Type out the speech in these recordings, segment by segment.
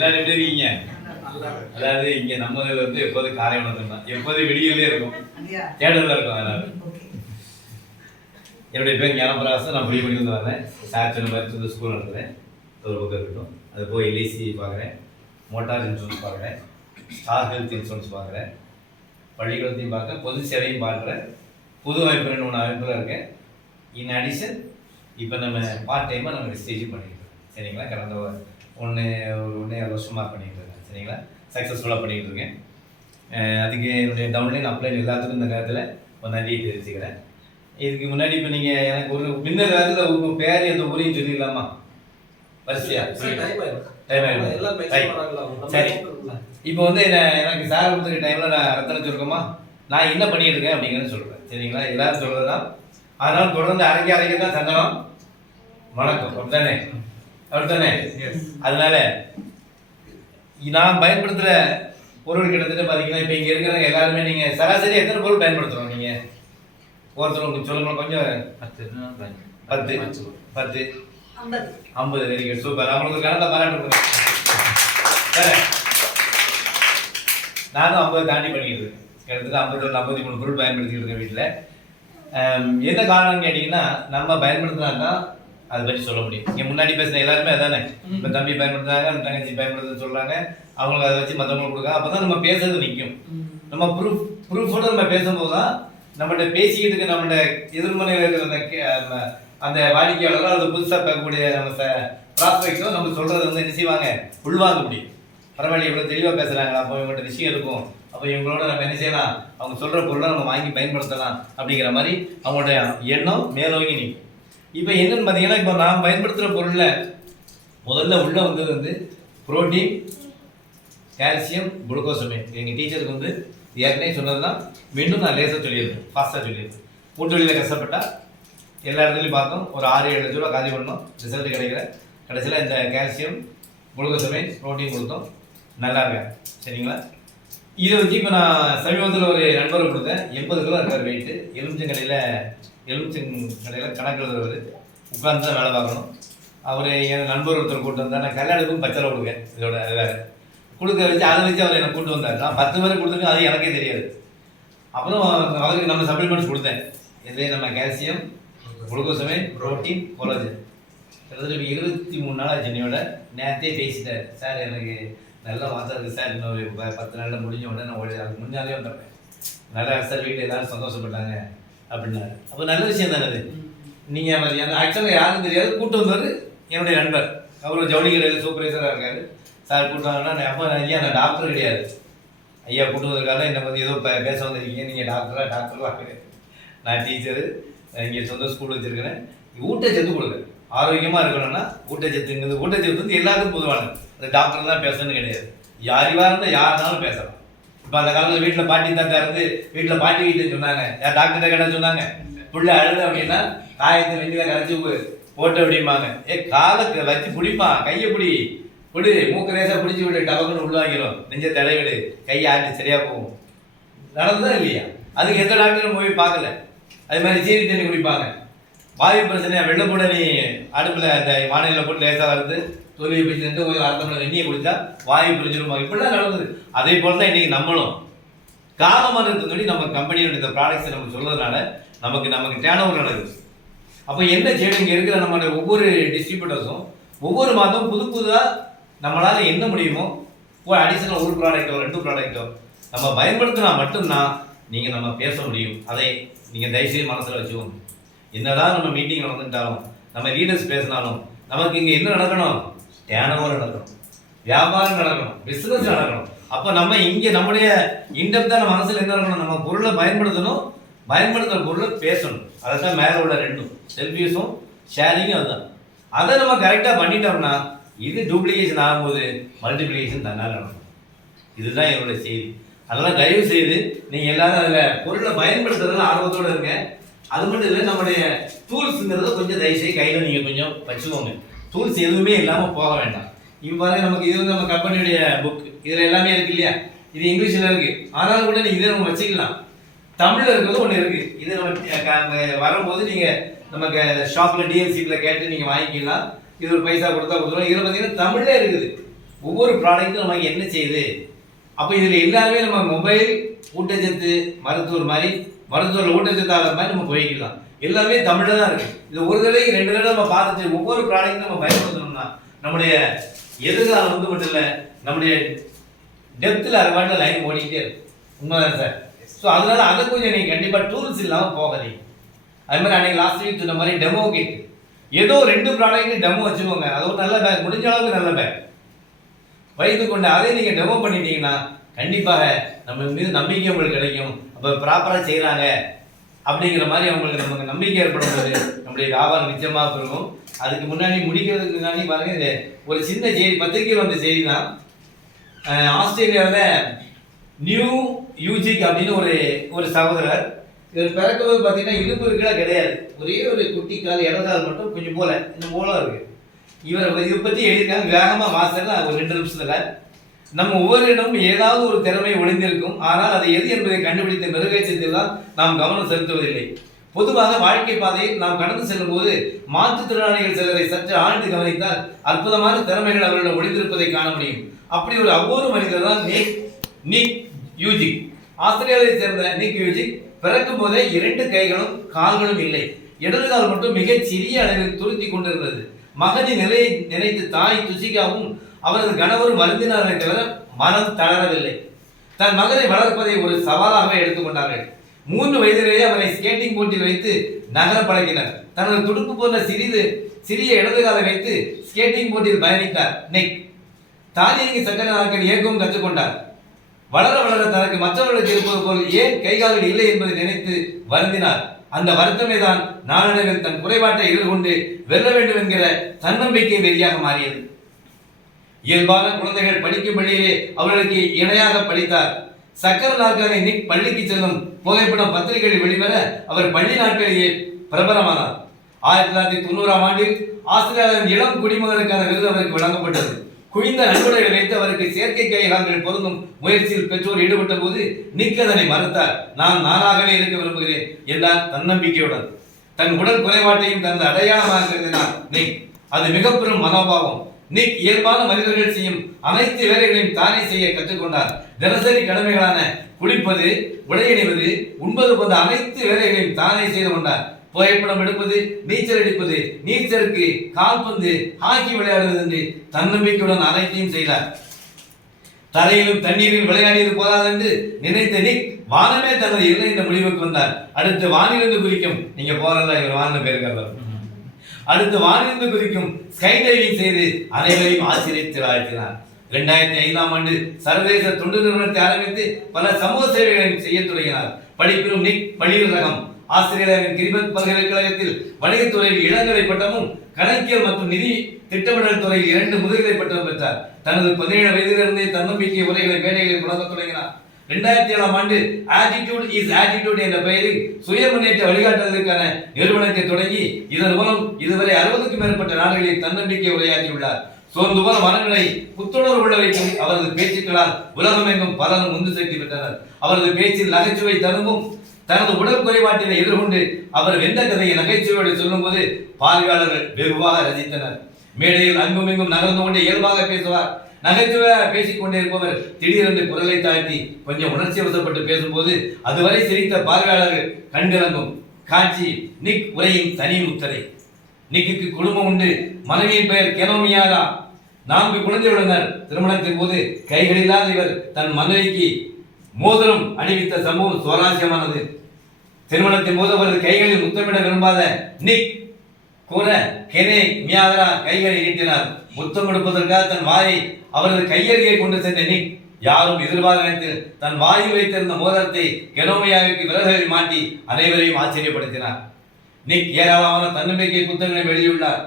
எல்லாரும் எப்படி இருக்கீங்க? அதாவது இங்க நம்ம வந்து எப்போதும் காலை உணவு தான், எப்போதும் விடியலே இருக்கும், தேடல இருக்கும். எல்லாரும் என்னுடைய பேர் ஞானபிராசன். நான் புரிய பண்ணி வரேன். சார் மாதிரி ஸ்கூல் நடத்துகிறேன். ஒரு பக்கம் இருக்கட்டும். அது போய் எல்ஐசி பார்க்குறேன், மோட்டார் இன்சூரன்ஸ் பார்க்குறேன், ஸ்டார் ஹெல்த் இன்சூரன்ஸ் பார்க்குறேன், பள்ளிக்கூடத்தையும் பார்க்குறேன், பொது சேவையும் பார்க்குறேன், புது அமைப்புன்னு ஒன்று அமைப்பில் இருக்கேன். இன் அடிஷன் இப்போ நம்ம பார்ட் டைமாக நம்ம ரிஜிஸ்ட்ரேஷன் பண்ணிட்டு இருக்கோம். சரிங்களா? கடந்த ஒன்றே வருஷமாக பண்ணிகிட்டு இருக்கேன். சரிங்களா? சக்ஸஸ்ஃபுல்லாக பண்ணிகிட்டு இருக்கேன். அதுக்கு என்னுடைய டவுன்லைன் அப்ளைன் எல்லாத்துக்கும் இந்த நேரத்தில் ஒரு நன்றியை தெரிவிச்சுக்கிறேன். இதுக்கு முன்னாடி இப்போ நீங்கள் எனக்கு ஒரு முன்ன நேரத்தில் உங்கள் பேர் எந்த ஊரையும் சொல்லிடலாமா? வரிசையா டைம் ஆகிடும். சரி, இப்போ வந்து எனக்கு சார் கொடுத்துருக்க டைமில் நான் ரத்தனை சொல்லுங்கம்மா, நான் என்ன பண்ணிட்டு இருக்கேன் அப்படிங்கிறத சொல்கிறேன். சரிங்களா? எல்லாரும் சொல்கிறது தான். அதனால் தொடர்ந்து அரைக்க தான் சந்தனம் வணக்கம். அப்படித்தானே? அப்படித்தானே? அதனால நான் பயன்படுத்துகிற பொருள் கிட்டத்தட்ட பார்த்தீங்கன்னா இப்போ இங்கே இருக்கிற எல்லாருமே நீங்கள் சராசரி எத்தனை பொருள் பயன்படுத்துகிறோம்? நீங்கள் ஒருத்தர் சொல்லுங்க கொஞ்சம். 10 10 50 வெரி குட், சூப்பர். அவங்களுக்கு கணக்கில் பாராட்டு. நானும் 50 தாண்டி பண்ணிட்டு இருக்கேன். கிட்டத்தட்ட 53 பொருள் பயன்படுத்திட்டு இருக்கேன் வீட்டில். என்ன காரணம்னு கேட்டிங்கன்னா, நம்ம பயன்படுத்தினா தான் அதை பற்றி சொல்ல முடியும். இங்கே முன்னாடி பேசுன எல்லாருமே அதானே, இப்போ தம்பி பயன்படுத்துறாங்க, தங்கச்சி பயன்படுத்துன்னு சொல்கிறாங்க, அவங்களுக்கு அதை வச்சு மற்றவங்களுக்கு கொடுக்காங்க. அப்போ தான் நம்ம பேசுறது நிற்கும். நம்ம ப்ரூஃபோட நம்ம பேசும்போது தான் நம்மகிட்ட பேசிக்கிறதுக்கு நம்மகிட்ட எதிர்மனையில் இருக்கிற அந்த வாடிக்கையாளர்கள் அது புதுசாக பார்க்கக்கூடிய நம்ம ப்ராஸ்பெக்டோ நம்ம சொல்கிறது வந்து என்ன செய்வாங்க, உள்வாங்க முடியும். பரவாயில்ல, இவ்வளோ தெளிவாக பேசுகிறாங்களா, அப்போ இவங்கள்ட்ட விஷயம் இருக்கும், அப்போ இவங்களோட நம்ம என்ன செய்யலாம், அவங்க சொல்கிற பொருளை நம்ம வாங்கி பயன்படுத்தலாம் அப்படிங்கிற மாதிரி அவங்களுடைய எண்ணம் மேலோங்கி நிற்கும். இப்போ என்னன்னு பார்த்தீங்கன்னா, இப்போ நான் பயன்படுத்துகிற பொருளில் முதல்ல உள்ளே வந்தது வந்து புரோட்டீன், கால்சியம், குளுக்கோசமே. எங்கள் டீச்சருக்கு வந்து ஏற்கனவே சொன்னது தான், மீண்டும் நான் லேசாக சொல்லியிருந்தேன், ஃபாஸ்ட்டாக சொல்லியிருந்தேன். கூட்டு வழியில் கஷ்டப்பட்டால் எல்லா இடத்துலையும் பார்த்தோம், ஒரு 6-7 லட்ச ரூபா காலி பண்ணோம், ரிசல்ட் கிடைக்கிற. கடைசியில் இந்த கால்சியம், குளுக்கோசமே, புரோட்டீன் கொடுத்தோம், நல்லா இருக்கேன். சரிங்களா? இதை வச்சு இப்போ நான் சமீபத்தில் ஒரு நண்பருக்கு கொடுத்தேன். 80 கிலோ இருக்கார் வெயிட்டு. எலுமிச்சங்கடையில் கணக்கு எழுதுறவர், உட்கார்ந்து தான் வேலை பார்க்கணும். அவர் என் நண்பர் ஒருத்தர் கூட்டு வந்தார். நான் கல்யாணத்துக்கும் பச்சை கொடுக்கேன். இதோட வேறு கொடுக்க வச்சு அதை வச்சு அவர் என்னை கூட்டு வந்தார். நான் 10 பேர் கொடுத்துருக்கேன், அது எனக்கே தெரியாது. அப்புறம் அவருக்கு நம்ம சப்ளிமெண்ட்ஸ் கொடுத்தேன். இதே நம்ம கால்சியம், குளுக்கோசமே, புரோட்டீன், கொலாஜன். கிட்டத்தட்ட 23 நாளாக சென்னையோட நேரத்தையே பேசிட்டார். சார் எனக்கு நல்லா மாற்றம் இருக்குது சார், இன்னொரு 10 நாளில் முடிஞ்ச உடனே நான் அதுக்கு முன்னாலே வந்துடுறேன். நல்லா சார், வீட்டில் எல்லாரும் சந்தோஷப்பட்டாங்க அப்படின்னாரு. அப்போ நல்ல விஷயம் தானே அது. நீங்கள் ஆக்சுவலாக யாரும் தெரியாது, கூட்டு வந்தவர் என்னுடைய நண்பர். அவர் ஜவுளி கடையில் சூப்பர்வைசராக இருக்கார். சார் கூப்பிட்டாங்கன்னா, அப்போ ஐயா நான் டாக்டர் கிடையாது, ஐயா கூட்டு வந்ததுக்காக என்னை பற்றி ஏதோ பேச வந்திருக்கீங்க, நீங்கள் டாக்டர்லாம் கிடையாது, நான் டீச்சரு, இங்கே சொந்த ஸ்கூல் வச்சுருக்கிறேன், ஊட்டச்சத்து கொடுங்க, ஆரோக்கியமாக இருக்கணும்னா ஊட்டச்சத்துங்கிறது ஊட்டச்சத்து வந்து எல்லாத்துக்கும் பொதுவானது. அது டாக்டர் தான் பேசணும்னு கிடையாது, யாரிவாக இருந்தால் யாருனாலும் பேசலாம். இப்போ அந்த காலத்தில் வீட்டில் பாட்டி தாத்தா இருந்து வீட்டில் பாட்டி வீட்டுன்னு சொன்னாங்க, யார் டாக்டர்கிட்ட கேட்டால் சொன்னாங்க, பிள்ளை அழுது அப்படின்னா காயத்தை வெண்ணில் கரைச்சி போட்டு அப்படிம்பாங்க. காலை வச்சு பிடிப்பா, கையை பிடி மூக்கு ரேசாக பிடிச்சி விடு, டபக்குன்னு உள்வாங்கிடும், நெஞ்ச தடைவிடு, கையை ஆட்டி சரியாக போகும். நடந்ததா இல்லையா? அதுக்கு எந்த டாக்டரும் போய் பார்க்கல. அது மாதிரி சீனி தண்ணி குடிப்பாங்க. வாயு பிரச்சனையா, வெள்ளை போட நீ அடுப்பில் அந்த வானிலையில் போட்டு லேசாக வறுத்து தொழில் பிடிச்சிட்டு ஒரு அர்த்தம் வெந்நியை குடித்தா வாயு பிரிஞ்சிருமா, இப்படிலாம் நடந்தது. அதே போல் தான் இன்றைக்கி நம்மளும் காலமானதுக்கு முன்னாடி நம்ம கம்பெனியோட இந்த ப்ராடக்ட்ஸை நம்ம சொல்கிறதுனால நமக்கு டேர்ன் ஓவர் நடக்குது. அப்போ என்ன செய்யணும், இங்கே இருக்கிற நம்மளுடைய ஒவ்வொரு டிஸ்ட்ரிபியூட்டர்ஸும் ஒவ்வொரு மாதம் புதுதாக நம்மளால் என்ன முடியுமோ அடிஷனல் ஒரு ப்ராடக்டோ 2 ப்ராடக்டோ நம்ம பயன்படுத்தினா மட்டும்தான் நம்ம பேச முடியும். அதை நீங்கள் தயவுசெய்து மனசில் வச்சுக்கோங்க. என்னதான் நம்ம மீட்டிங் நடந்துட்டாலும், நம்ம லீடர்ஸ் பேசினாலும், நமக்கு இங்கே என்ன நடக்கணும், டேர்ன் ஓவர் நடக்கணும், வியாபாரம் நடக்கணும், பிஸ்னஸ் நடக்கணும். அப்போ நம்ம இங்கே நம்முடைய இன்டெப்தான மனசில் என்ன இருக்கணும், நம்ம பொருளை பயன்படுத்தணும், பயன்படுத்துகிற பொருளை பேசணும். அதை தான் மேலே உள்ள 2 செல்ஃபியூஸும் ஷேரிங்கும். அதுதான். அதை நம்ம கரெக்டாக பண்ணிட்டோம்னா இது டூப்ளிகேஷன் ஆகும்போது மல்டிப்ளிகேஷன் தன்னால் நடக்கும். இதுதான் என்னோட செய்தி. அதெல்லாம் தயவு செய்து நீங்கள் எல்லாரும் அதில் பொருளை பயன்படுத்துறதுல ஆர்வத்தோடு இருங்க. அது மட்டும் இல்லை, நம்முடைய டூல்ஸுங்கிறத கொஞ்சம் தயவுசெய்து கையில் நீங்கள் கொஞ்சம் வச்சுக்கோங்க. டூல்ஸ் எதுவுமே இல்லாமல் போக வேண்டாம். இவ்வாறு நமக்கு இது வந்து நம்ம கம்பெனியுடைய புக், இதில் எல்லாமே இருக்குது இல்லையா? இது இங்கிலீஷில் இருக்குது, ஆனாலும் கூட நீங்கள் இதை நம்ம வச்சுக்கலாம். தமிழில் இருக்கிறது ஒன்று இருக்குது. இது நம்ம வரும்போது நீங்கள் நமக்கு ஷாப்பில் டிஎல்சியில் கேட்டு நீங்கள் வாங்கிக்கலாம். இது ஒரு பைசா கொடுத்தா கொடுத்துருவோம். இதில் பார்த்தீங்கன்னா தமிழே இருக்குது. ஒவ்வொரு ப்ராடக்ட்டும் நமக்கு என்ன செய்யுது. அப்போ இதில் எல்லாமே நம்ம மொபைல் ஊட்டச்சத்து மருத்துவர் மாதிரி, மருத்துவர் ஊட்டச்சத்தாளர் மாதிரி நம்ம போய்க்கலாம். எல்லாமே தமிழில் தான் இருக்குது. இது ஒரு தடவை 2 தடவை நம்ம பார்த்துட்டு ஒவ்வொரு ப்ராடக்ட்டும் நம்ம பயன்படுத்தணும்னா நம்முடைய எதிர்காலம் வந்து மட்டும் இல்லை, நம்முடைய டெப்த்தில் அது பாட்டில் லைன் ஓடிக்கிட்டே இருக்கும். உண்மைதான் சார். ஸோ அதனால அதை கொஞ்சம் நீங்கள் கண்டிப்பாக டூல்ஸ் இல்லாமல் போகாதீங்க. அது மாதிரி அன்றைக்கி லாஸ்ட் வீக் சொன்ன மாதிரி டெமோ கிட், ஏதோ 2 ப்ராடக்ட் டெமோ வச்சுக்கோங்க. அது ஒரு நல்ல பேக், முடிஞ்ச அளவுக்கு நல்ல பேக் வைத்துக்கொண்டு அதை நீங்கள் டெமோ பண்ணிட்டீங்கன்னா கண்டிப்பாக நம்ம மீது நம்பிக்கை உங்களுக்கு கிடைக்கும். அப்போ ப்ராப்பராக செய்கிறாங்க அப்படிங்கிற மாதிரி அவங்களுக்கு நமக்கு நம்பிக்கை ஏற்படும் போது நம்முடைய வியாபாரம் நிச்சயமாக இருக்கும். அதுக்கு முன்னாடி முடிக்கிறதுக்கு முன்னாடி பாருங்கள், இது ஒரு சின்ன செய்தி, பத்திரிகையில் வந்த செய்தி தான். ஆஸ்திரேலியாவில் நியூ யூஜிக் அப்படின்னு ஒரு சகோதரர், இவர் பிறக்கும்போது பார்த்தீங்கன்னா இடுப்பு இருக்கா கிடையாது, ஒரே ஒரு குட்டி கால், இடக்கால் மட்டும் கொஞ்சம் போல இன்னும் போல இருக்கு. இதை பற்றி எழுதியிருக்காங்க வேகமாக வாசல்ல ஒரு 2 நிமிஷத்தில். நம்ம ஒவ்வொருடமும் ஏதாவது ஒரு திறமை ஒளிந்திருக்கும், ஆனால் அது எது என்பதை கண்டுபிடித்த மெருகேற்றத்தில் தான் நாம் கவனம் செலுத்துவதில்லை. பொதுவாக வாழ்க்கை பாதையில் நாம் கடந்து செல்லும் போது மாற்றுத்திறனாளிகள் சிலரை சற்று ஆழ்ந்து கவனித்தால் அற்புதமான திறமைகள் அவர்களிடம் ஒளிந்திருப்பதை காண முடியும். அப்படி ஒரு அவ்வொரு மனிதர் தான் நிக் யூஜிக். ஆஸ்திரேலியாவை சேர்ந்த நிக் யூஜிக் பிறக்கும் போதே 2 கைகளும் கால்களும் இல்லை, இடது கால் மட்டும் மிகச் சிறிய அளவில் துருத்தி கொண்டிருந்தது. மகனின் நிலையை நினைத்து தாய் துசிகாவும் அவரது கணவரும் வருந்தினார்களே தவிர மனம் தளரவில்லை. தன் மகனை வளர்ப்பதை ஒரு சவாலாக எடுத்துக்கொண்டார்கள். 3 வயதிலேயே அவரை ஸ்கேட்டிங் போட்டியில் வைத்து நகர பழகினர். தனது துடுப்பு போன்ற சிறிய இடது காலை வைத்து ஸ்கேட்டிங் போட்டியில் பயணித்தார் நிக். தானியங்கி சக்கர நாட்கள் இயக்கவும் கற்றுக்கொண்டார். வளர வளர தனக்கு மற்றவர்களுக்கு இருப்பது போல் ஏன் கைகால்கள் இல்லை என்பதை நினைத்து வருந்தினார். அந்த வருத்தமே தான் நாளடைவில் தன் குறைபாட்டை எதிர்கொண்டு வெல்ல வேண்டும் என்கிற தன்னம்பிக்கை வெறியாக மாறியது. இயல்பான குழந்தைகள் படிக்கும் பள்ளியிலே அவர்களுக்கு இணையாக படித்தார். சக்கர நாற்காலி நிக் பள்ளிக்கு செல்லும் புகைப்படம் பத்திரிகைகளில் வெளிவர அவர் பள்ளி நாட்களிலேயே பிரபலமானார். 1990ஆம் ஆண்டில் ஆஸ்திரேலியாவின் இளம் குடிமகனுக்கான விருது அவருக்கு வழங்கப்பட்டது. குவிந்த நன்கொடைகளை வைத்து அவருக்கு செயற்கை கைகால்கள் பொருந்தும் முயற்சியில் பெற்றோர் ஈடுபட்ட போது நிக் அதனை மறுத்தார். நான் நானாகவே இருக்க விரும்புகிறேன் என்றார் தன்னம்பிக்கையுடன். தன் உடல் குறைபாட்டையும் தனது அடையாளமாக கருதினார் நிக். அது மிக பெரும் மனோபாவம். நிக் இயல்பான மனிதர்கள் செய்யும் அனைத்து வேலைகளையும் தானே செய்ய கற்றுக்கொண்டார். தினசரி கடமைகளான குளிப்பது, உடையணிவது, உண்பது போன்ற அனைத்து வேலைகளையும் தானே செய்து கொண்டார். புகைப்படம் எடுப்பது, நீச்சல் அடிப்பது, நீச்சலுக்கு, கால்பந்து, ஹாக்கி விளையாடுவது என்று தன்னம்பிக்கையுடன் அனைத்தையும் செய்தார். தரையிலும் தண்ணீரில் விளையாடியது போதாதென்று நினைத்த நிக் வானமே தனது இல்லை என்ற முடிவுக்கு வந்தார். அடுத்து வானிலிருந்து குறிக்கும், நீங்க போறதா இவர் வானில் பேருக்கிறவர், அடுத்து வானிலிருந்து குறிக்கும் ஸ்கை டைவிங் செய்து அனைவரையும் ஆச்சரியத்தில் ஆழ்த்தினார். 2005ஆம் ஆண்டு சர்வதேச தொண்டு நிறுவனத்தை ஆரம்பித்து பல சமூக சேவைகளையும் செய்ய தொடங்கினார். படிப்பிலும் நிக் பள்ளியில் ரகம். ஆஸ்திரேலியாவின் கிரிபத் பல்கலைக்கழகத்தில் வணிகத்துறையில் இளங்கலை பட்டமும் கணக்கியல் மற்றும் நிதி திட்டமிடல் துறையில் 2 முதுகலை பட்டம் பெற்றார். தனது 17 வயதிலிருந்தே தன்னம்பிக்கை உரைகளை மேடைகளில் முழங்க தொடங்கினார். 2007ஆம் ஆண்டு ஆட்டிடியூட் இஸ் ஆட்டிடியூட் என்ற பெயரில் சுய முன்னேற்ற வழிகாட்டுதலுக்கான நிறுவனத்தை தொடங்கி இதன் மூலம் இதுவரை 60க்கும் மேற்பட்ட நாடுகளில் தன்னம்பிக்கை உரையாற்றியுள்ளார். சோர்ந்து போன மனங்களை புத்துணர்வு உள்ள வைக்கும் அவரது பேச்சுக்களால் உலகமெங்கும் பலரும் உந்து சக்தி பெற்றனர். அவரது பேச்சில் நகைச்சுவை தரும்பும் தனது உடல் குறைபாட்டினை எதிர்கொண்டு அவர் வென்ற கதையை நகைச்சுவையோடு சொல்லும் போது பார்வையாளர்கள் வெகுவாக ரசித்தனர். மேடையில் அங்குமிங்கும் நகர்ந்து கொண்டே இயல்பாக பேசுவார். நகைச்சுவையாக பேசிக்கொண்டே இருப்பவர் திடீரென்று குரலை தாழ்த்தி கொஞ்சம் உணர்ச்சி வசப்பட்டு பேசும்போது அதுவரை சிரித்த பார்வையாளர்கள் கண்கலங்கும் காட்சி நிக் உரையின் தனி முத்திரை. நிக்கு குடும்பம் உண்டு. மனைவியின் பெயர் கெனோமியாரா. 4 குழந்தையுள்ளனர். திருமணத்தின் போது கைகளில்லாத இவர் தன் மனைவிக்கு மோதிரம் அணிவித்த சம்பவம் சுவாரஸ்யமானது. திருமணத்தின் போது அவரது கைகளில் முத்தமிட விரும்பாத நிக் கூற கெனே மியாதரா கைகளை நீட்டினார். முத்தம் கொடுப்பதற்காக தன் வாயை அவரது கையருகே கொண்டு சென்ற நிக் யாரும் எதிர்பார்த்த நேரத்தில் தன் வாயில் வைத்திருந்த மோதிரத்தை கெனோமியாவுக்கு விரல்களில் மாட்டி அனைவரையும் ஆச்சரியப்படுத்தினார். நிக் ஏராளமான தன்னம்பிக்கை புத்தகங்களை வெளியுள்ளார்.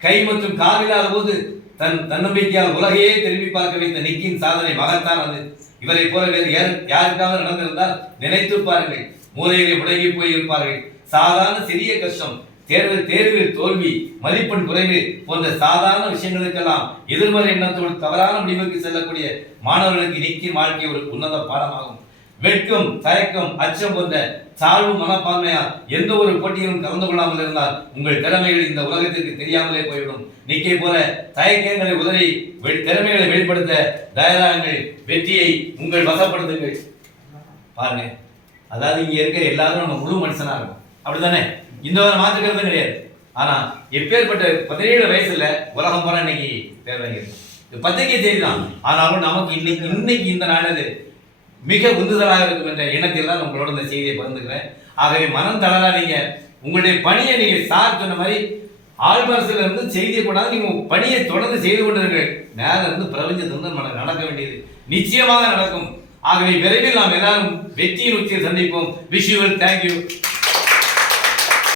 கை மற்றும் கால் இல்லாத போது தன் தன்னம்பிக்கையால் உலகையே திரும்பி பார்க்க வைத்த நிக்கின் சாதனை மகத்தானது. இவரை போல வேறு யாருக்காவது நடந்திருந்தால் நினைத்து பாருங்கள், மூலையிலே முடங்கி போயிருப்பார்கள். சாதாரண சிறிய கஷ்டம், தேர்வில் தோல்வி, மதிப்பெண் குறைவு போன்ற சாதாரண விஷயங்களுக்கெல்லாம் எதிர்மறை எண்ணத்தோடு தவறான முடிவுக்கு செல்லக்கூடிய மாணவர்களுக்கு நிக்கின் வாழ்க்கை ஒரு உன்னத பாடமாகும். வெட்கம், தயக்கம், அச்சம் போன்ற தாழ்வு மனப்பான்மையா எந்த ஒரு போட்டியிலும் கலந்து கொள்ளாமல் இருந்தால் உங்கள் திறமைகள் இந்த உலகத்திற்கு தெரியாமலே போய்விடும். நிக்கை போல தயக்கங்களை உதறி திறமைகளை வெளிப்படுத்த தயாராகுங்கள். வெற்றியை உங்கள் வசப்படுத்துங்கள். பாருங்க, அதாவது இங்க இருக்கிற எல்லாரும் நம்ம முழு மனுஷனா இருக்கும், அப்படித்தானே? இந்த ஒரு மாற்றுக்கிறது கிடையாது. ஆனா எப்பேற்பட்ட 17 வயசுல உலகம் போற இன்னைக்கு பேர் வாங்கியிருக்கு. இது பத்திரிகை செய்தி தான். ஆனாலும் நமக்கு இன்னைக்கு இந்த நாளது மிக உந்துதலாக இருக்கும் என்ற எண்ணத்தில் தான் உங்களோட இந்த செய்தியை பகிர்ந்துக்கிறேன். ஆகவே மனம் தளராதீங்க. உங்களுடைய பணியை நீங்க சார் சொன்ன மாதிரி ஆழ்மரசில் இருந்து செய்தியை கூடாது, நீங்க பணியை தொடர்ந்து செய்து கொண்டிருங்கள். நேரம் இருந்து பிரபஞ்சத்திலிருந்து நடக்க வேண்டியது நிச்சயமாக நடக்கும். ஆகவே விரைவில் நாம் எல்லாரும் வெற்றியின் உச்சியை சந்திப்போம். Wish you well. தேங்க்யூ.